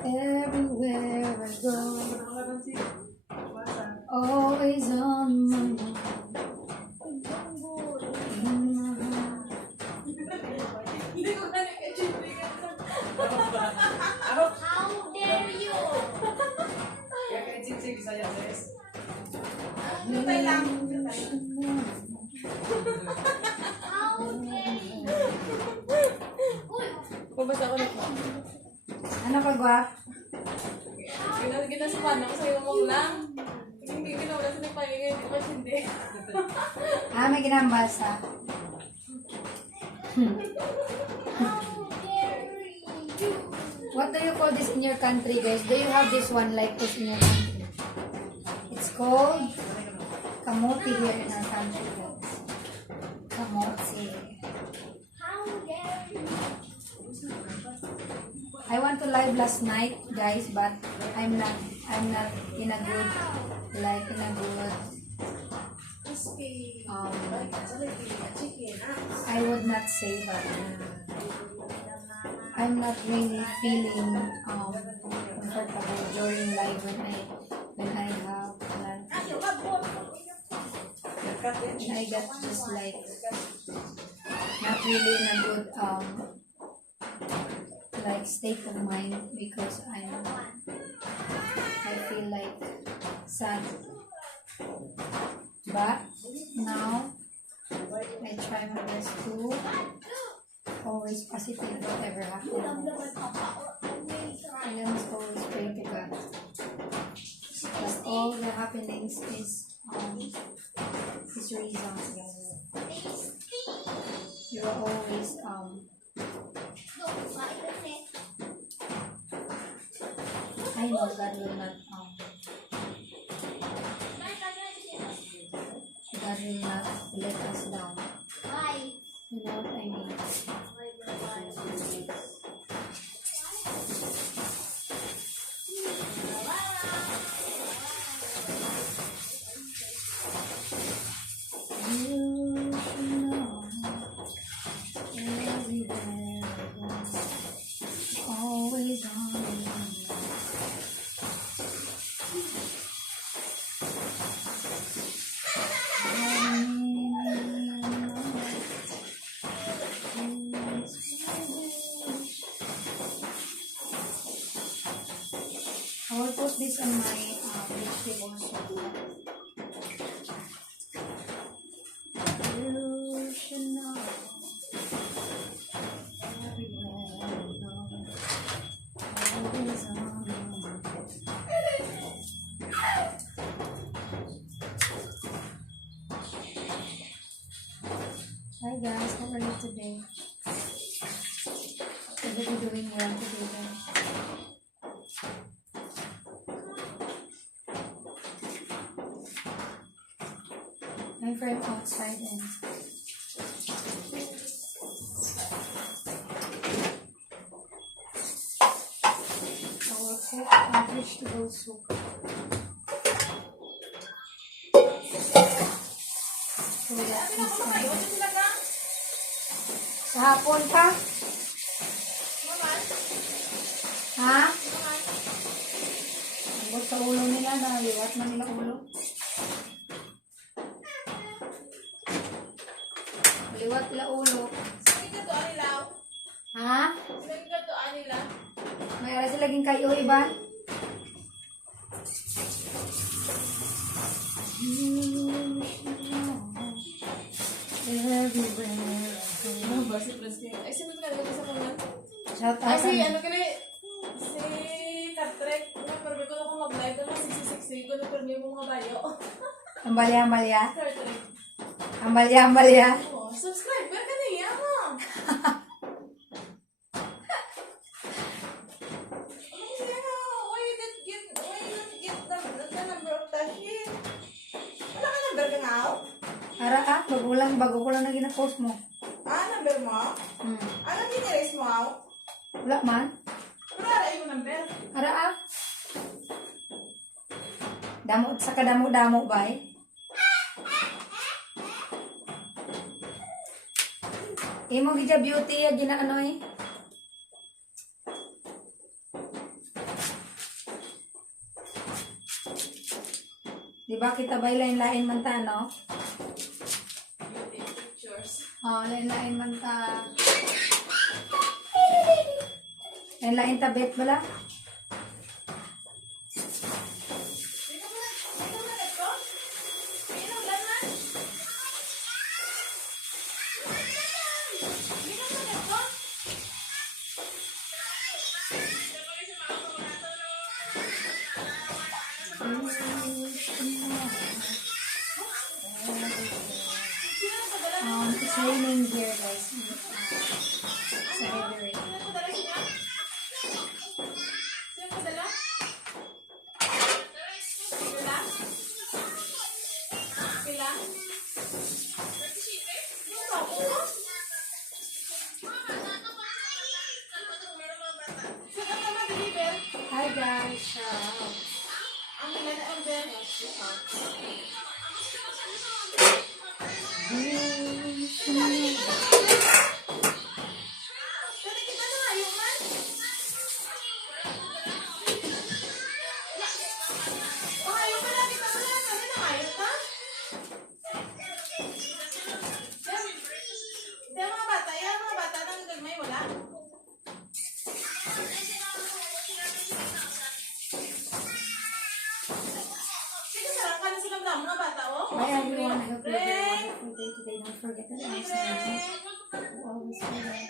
Everywhere I go, always on my mind. How dare you? How dare you? Pabasa ko na po. Ano ka, Gwap? Ginasupan ako sa'yo mong lang. Hindi ginawa sa nagpahingay. Hindi ko hindi. May ginambasa. How dare you? What do you call this in your country, guys? Do you have this one like this in your country? It's called kamote here in our country, guys. Kamote. How dare you? I want to live last night, guys, but I'm not in a good, like, in a good, I would not say that. I'm not really feeling comfortable during live when I have like when I get just like not really in a good like state of mind because I feel like sad. But now I try my best to always positive whatever happens. And I must always pray to God. Because all the happenings is reasons, guys. You are always I know God will not let us down. Bye. You know what I mean? You know everywhere I go, always on my mind. I will post this on my page also. You should know everywhere I go, always on my mind. Hi guys, how are you today? I hope you're doing well today, guys. My friend outside and our cook vegetable soup. So that is sa hapon ka? Ha? Ang sa ulo nila na liwat na nila ulo. Liwat nila ulo. Sige ka to, Anilaw. Ha? Sige ka to, Anilaw. May ara sila laging kayo iba? Everywhere. Ano ba si Presley? Ay, sino ka nagkakita sa kanila? Shout Ay, out. si ano ka na si Katrek. Permi ko na kung mag-live doon. Siksi ko na permi mo mga bayo. Ambalya, ambalya. Katrek. Ambalya, ambalya. Oh, subscriber ka niya mo. Why you not get the number of Tashin? Wala ka number ka nga? Ara bago ko lang na gina-post mo. Number mo? Ano tiniris mo? Wala man. Wala yung number. Ara Damo, sa kadamo-damo ba eh? Imo gija beauty ya gina ano eh. Di ba kita ba lain-lain man ta, no? Beauty pictures. Oh, lain-lain man ta. Lain-lain ta bet bala? Dito mo na ito? Inom laman? Inom mo na ito? It's raining here, guys. It's a heavy rain. Sino padala siya? Sino padala? Sila? Sila? Yung bako mo? Sino ka mag-deliver? Hi, guys. Ang nila na ang Ben. Dali kita na, ayaw man. Oh, ayaw ka na, kita mo na. Kami na, ayaw ka? Yan mga bata, nang gagmay, wala? Sige, sarang ka na silang damo, mga bata, oh. Bye, everyone. I hope you have a Ring! wonderful day today. Don't forget to like, subscribe, Ring! always follow.